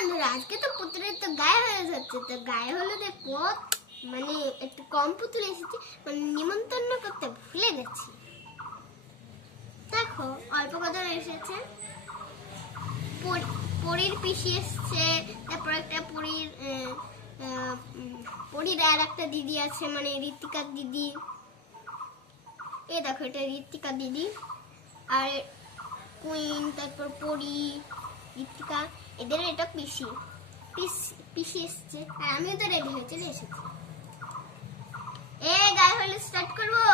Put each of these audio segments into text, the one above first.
বন্ধুরা, আজকে তো পুতুলের তো গায়ে হলুদ হচ্ছে, তো গায়ে হলুদের পথ মানে একটু কম পুতুল এসেছে, মানে নিমন্ত্রণ করতে ভুলে গেছি। দেখো অল্প কজন এসেছে, পরীর পিসি এসছে, তারপর একটা পরীর আর একটা দিদি আছে, মানে ঋতিকার দিদি। এই দেখো এটা ঋতিকা দিদি, আর কুইন, তারপর পরী, ঋতিকা, এদের এটা পিসি পিসি এসছে, আর আমিও তো রেডি হয়ে চলে এসেছি। গায়ে হলুদ স্টার্ট করবো।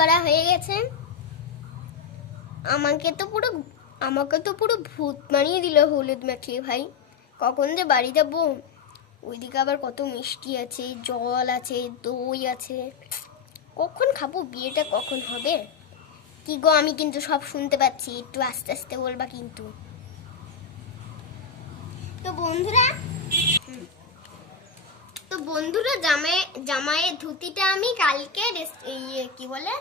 করা হয়ে গেছে। আমাকে তো পুরো ভূত বানিয়ে দিল হলুদ মাখিয়ে। ভাই কখন যে বাড়ি যাব, ওইদিকে আবার কত মিষ্টি আছে, জল আছে, দই আছে, কখন খাবো, বিয়েটা কখন হবে। কি গো, আমি কিন্তু সব শুনতে পাচ্ছি, একটু আস্তে আস্তে বলবা কিন্তু। তো বন্ধুরা জামাইয়ের ধুতিটা আমি কালকে কি বলে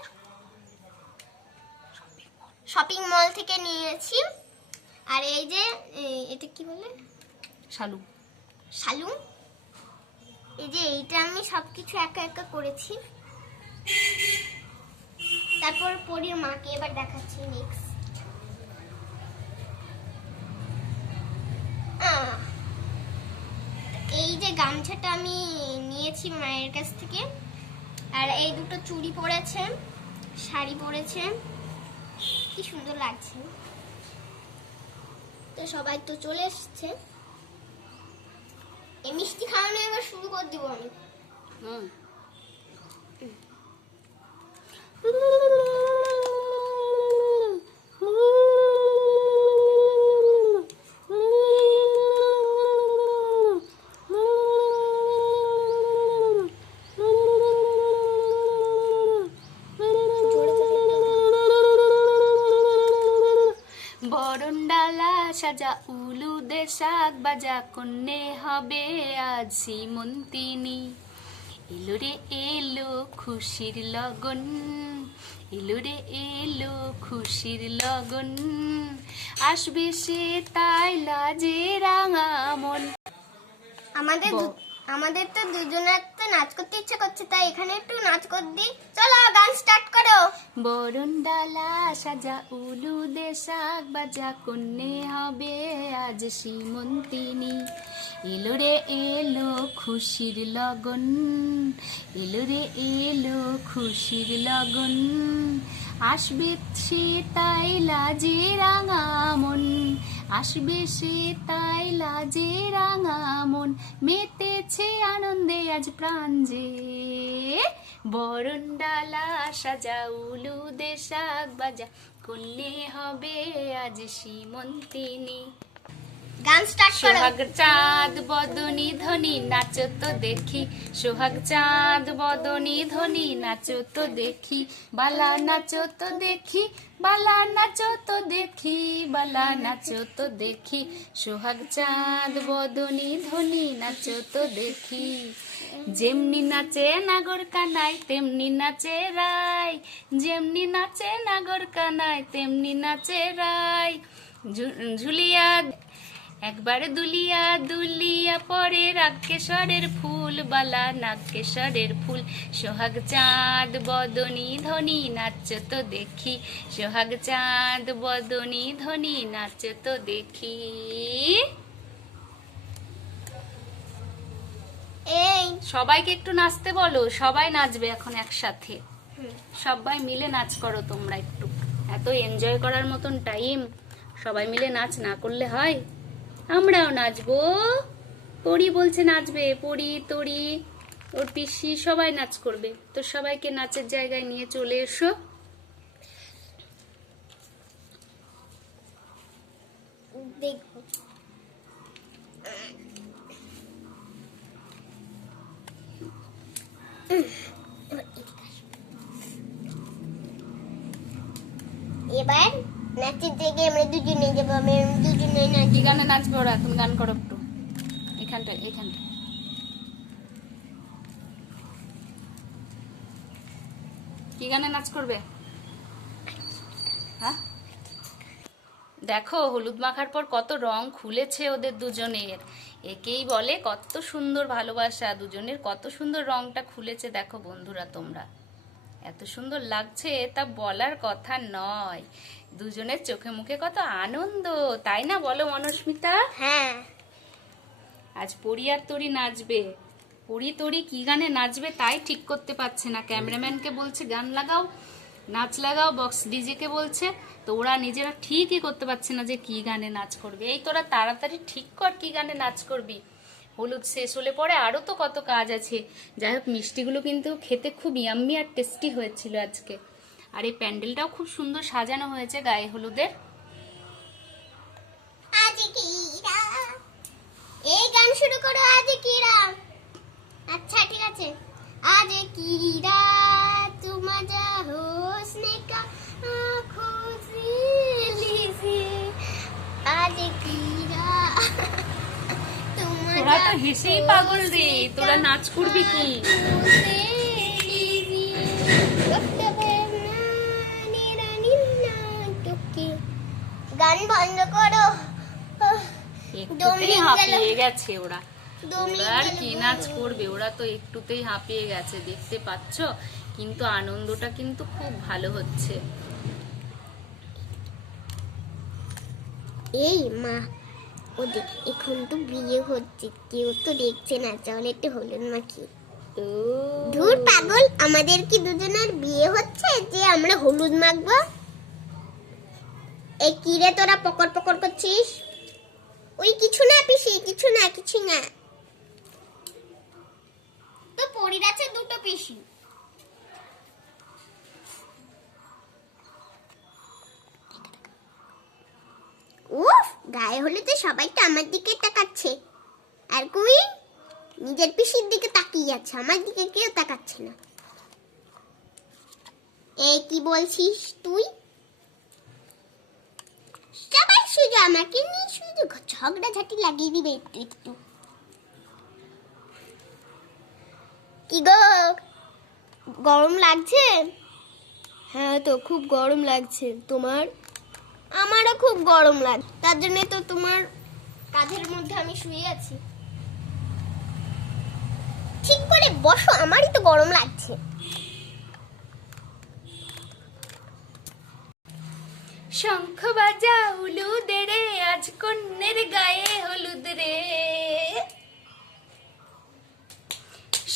শপিং মল থেকে নিয়েছি। আর এই যে এটা কি বলে শালু, এই যে এইটা আমি সবকিছু একা একা করেছি। তারপর পরীর মাকে এবার দেখাচ্ছি নেক্সট। এই যে গামছাটা আমি নিয়েছি মায়ের কাছ থেকে, আর এই দুটো চুড়ি পরেছে, শাড়ি পরেছে, কি সুন্দর লাগছে। তো সবাই তো চলে এসছে, এই মিষ্টি খাওয়ানো এবার শুরু করে দিব আমি। বরণডালা সাজা উলুদে শাক বাজা, কন্যে হবে আজ সীমন্তিনী। এলো রে এলো খুশির লগন, এলো রে এলো খুশির লগন, আসবে সে তাই লাজে রাঙা মন। আমাদের তো দুজনের তো নাচ করতে ইচ্ছা করছে, তাই এখানে একটু নাচ কর দিই। চলো গান স্টার্ট করো। বরণডালা সাজা উলুদে শাক বাজা, কন্যে হবে আজ সীমন্তিনী। এলো রে এলো খুশির লগন, এলো রে এলো খুশির লগন, আসবে সে তাই লাজে রাঙা মন, আসবে সে তাই লাজে রাঙা মন, মেতেছে আনন্দে আজ প্রাণ যে। বরণডালা সাজা উলুদে শাক বাজা, কন্যে হবে আজ সীমন্তিনী। গান স্টার্ট করো। সোহাগ চাঁদ বদনী ধ্বনি নাচো তো দেখি, সোহাগ চাঁদ বদনী ধ্বনি নাচো তো দেখি, বালা নাচো তো দেখি, বালা নাচো তো দেখি, বালা নাচো তো দেখি, সোহাগ চাঁদ বদনী ধ্বনি নাচো তো দেখি। যেমনি নাচে নাগর কানাই তেমনি নাচে রাই, যেমনি নাচে নাগর কানাই তেমনি নাচে রাই, ঝুলিয়া একবার দুলিয়া দুলিয়া পরে রাগকেশরের ফুল, বালা নাগকেশরের ফুল, সোহাগ চাঁদ বদনী ধ্বনি নাচ তো দেখি, সোহাগ চাঁদ বদনী ধ্বনি নাচ তো দেখি। এই সবাইকে একটু নাচতে বলো, সবাই নাচবে এখন একসাথে, সবাই মিলে নাচ করো তোমরা একটু। এত এনজয় করার মতন টাইম সবাই মিলে নাচ না করলে হয়? আমরাও নাচবো। পরি বলছে নাচবে, পরি, তরি, ওর পিসি সবাই নাচ করবে। তো সবাইকে নাচের জায়গায় নিয়ে চলে এসো। দেখবো। এবার নাচের জায়গায় আমরা দুজনে যাবো, আমি দুজনে নাচ। কি গানে নাচবে ওরা? তুমি গান করো একটু, এখানটা। কি গানে নাচ করবে? হ্যাঁ, দেখো হলুদ মাখার পর কত রং খুলেছে ওদের দুজনের। একেই বলে কত সুন্দর ভালোবাসা, দুজনের কত সুন্দর রংটা খুলেছে। দেখো বন্ধুরা, তোমরা এত সুন্দর লাগছে তা বলার কথা নয়। দুজনের চোখে মুখে কত আনন্দ, তাই না বলো মনস্মিতা? হ্যাঁ, আজ পরি আর তরি নাচবে। পরি তরি কি গানে নাচবে তাই ঠিক করতে পারছে না। ক্যামেরাম্যানকে বলছে গান লাগাও, নাচ লাগাও, বক্স ডিজেকে বলছে, তো ওরা নিজেরা ঠিকই করতে পারছে না যে কি গানে নাচ করবে। এই তোরা তাড়াতাড়ি ঠিক কর কি গানে নাচ করবি। হলুদ শেষ হলে পরে আরো তো কত কাজ আছে। যাই হোক, মিষ্টিগুলো কিন্তু খেতে খুব ইয়াম্মি আর টেস্টি হয়েছিল আজকে। আর এই প্যান্ডেলটাও খুব সুন্দর সাজানো হয়েছে গায়ে হলুদের। আজ কিরা, এই গান শুরু করো, আজ কিরা। আচ্ছা ঠিক আছে। আজ কিরা তোমাজা হোসনে কা आँखों से लीजिए, आज किरा তোরা তো হেসেই পাগল রে, তোরা নাচ করবি কি? গান বন্ধ করো। একটুতেই হাঁপিয়ে গেছে ওরা। ওরা আর কি নাচ করবে, ওরা তো একটুতেই হাঁপিয়ে গেছে, দেখতে পাচ্ছ। কিন্তু আনন্দটা কিন্তু খুব ভালো হচ্ছে। এই মা, ওদের এখন তো বিয়ে হচ্ছে, কেউ তো দেখছে না, চল একটু হলুদ মাখি। ধুর পাগল, আমাদের কি দুজনের বিয়ে হচ্ছে যে আমরা হলুদ মাখবো? এই কি রে তোরা পকর পকর করছিস? ওই কিছু না পিসি, কিছু না। তো পরির আছে দুটো পিসি। উফ, গায়ে হলুদে সবাই তো আমার দিকে তাকাচ্ছে, আর কই নিজের পিসির দিকে তাকিয়ে আছে, আমার দিকে কেউ তাকাচ্ছে না। এই কি বলছিস তুই? সবাই শুধু আমাকে নিয়ে শুধু ঝগড়াঝাটি লাগিয়ে দিবে একটু। কি গো, গরম লাগছে? হ্যাঁ তো খুব গরম লাগছে। তোমার? আমারও খুব গরম লাগছে, তার জন্যই তো তোমার কাঁধের মধ্যে আমি শুয়ে আছি। ঠিক করে বসো, আমারই তো গরম লাগছে। শঙ্খ বাজা হলুদ রে, আজ কন্যের গায়ে হলুদ রে।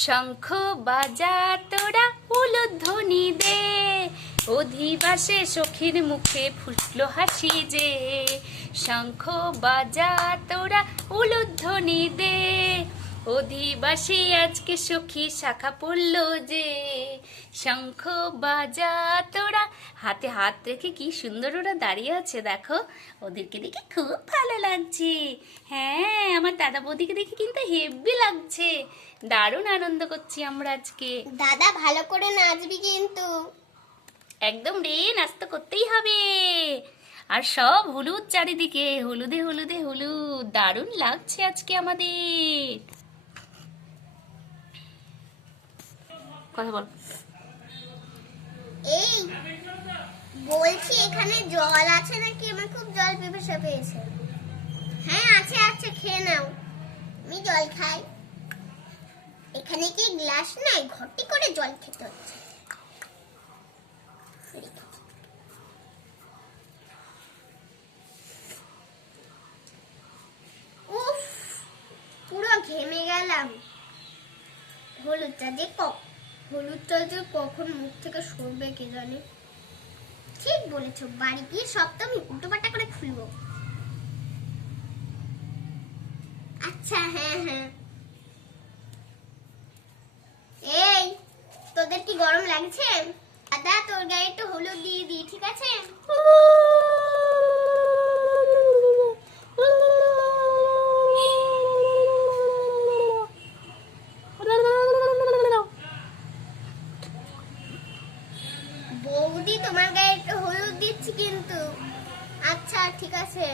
শঙ্খ বাজা তোরা হলুদ ধ্বনি দে, অধিবাসে সখীর মুখে ফুটলো হাসি যে। শঙ্খ বাজা তোরা হলুদ ধ্বনি দে, অধিবাসী আজকে সখী শাখা পড়লো যে। শঙ্খ বাজা তোরা, হাতে হাত রেখে কি সুন্দর ওরা দাঁড়িয়ে আছে দেখো, ওদেরকে দেখে খুব ভালো লাগছে। হ্যাঁ, আমার দাদা বৌদিকে দেখে কিন্তু হেব্বি লাগছে, দারুণ আনন্দ করছি আমরা আজকে। দাদা ভালো করে নাচবি কিন্তু। একদম রে, নাচতে করতেই হবে। আর সব হলুদ চারিদিকে, হলুদে হলুদে হলুদ, দারুণ লাগছে আজকে আমাদের। কথা বল। এই বলছি এখানে জল আছে নাকি? আমার খুব জল পিপাসা পেয়েছে। হ্যাঁ আছে, খেয়ে নাও। আমি জল খাই। এখানে কি গ্লাস নাই? ঘটি করে জল খেতে হচ্ছে। উফ, পুরো ঘেমে গেলাম। হলুদটা যে কখন মুখ থেকে সরবে কে জানে। ঠিক বলেছো, বাড়ি গিয়ে সব তো আমি উল্টোপাল্টা করে খুলবো। আচ্ছা হ্যাঁ হ্যাঁ। এই তোদের কি গরম লাগছে? দাদা তোর গায়ে একটু হলুদ দিয়ে দি, ঠিক আছে? বৌদি তোমার গায়ে একটু হলুদ দিচ্ছি কিন্তু। আচ্ছা ঠিক আছে।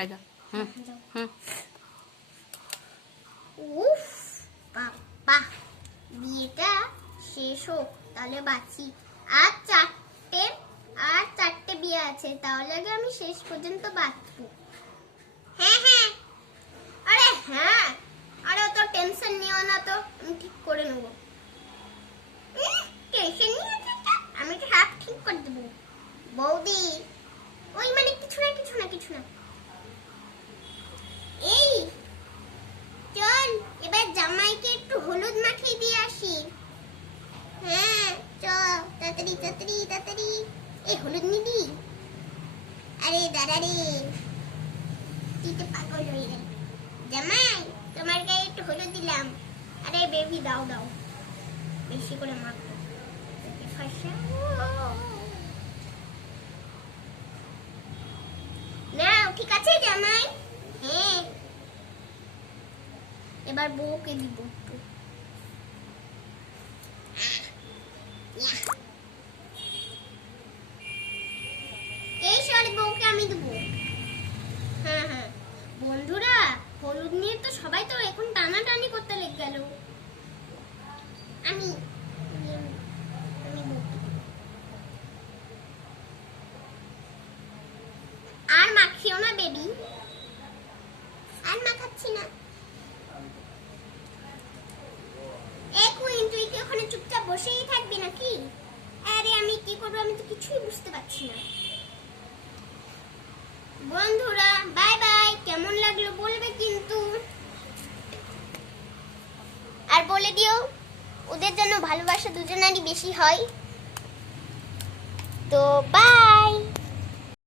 আইগা হুম হুম উফ বাবা, বিয়েটা শেষ হোক তাহলে বাঁচি। আর চারটে বিয়ে আছে, তাহলে আগে আমি শেষ পর্যন্ত বাঁচবো। হ্যাঁ হ্যাঁ, আরে হ্যাঁ, আরে অত টেনশন নিও না তো, আমি ঠিক করে নেবো। টেনশন নিয়ে আমি তো সব ঠিক করে দেবো বৌদি। ওই মানে কিছু না কিছু না কিছু না। এই চল এবার জামাইকে একটু হলুদ মাখিয়ে দিয়ে আসি। হ্যাঁ চল তাড়াতাড়ি তাড়াতাড়ি তাড়াতাড়ি। এই হলুদ নিবি? আরে দাদা রে, তুই তো পাগল হয়ে গেলি। জামাই তোমার গায়ে একটু হলুদ দিলাম। আরে বেবি দাও দাও, বেশি করে মাখো। নাও, ঠিক আছে জামাই? হ্যাঁ, এবার বউকে দিব একটু। এই সরি, বউকে আমি দেবো। হ্যাঁ হ্যাঁ বন্ধুরা, হলুদ নিয়ে তো সবাই তো এখন টানাটানি করতে লেগে গেল। আমি আর মাখিও না বেবি, আর মাখাচ্ছি না। তুই কি ওখানে চুপচাপ বসেই থাকবি নাকি? আরে আমি কি করবো, আমি তো কিছুই বুঝতে পারছি না। বন্ধুরা বাই বাই, কেমন লাগলো বলবে কিন্তু। আর বলে দিও ওদের জন্য ভালোবাসা দুজনেরই বেশি হয়। তো বাই।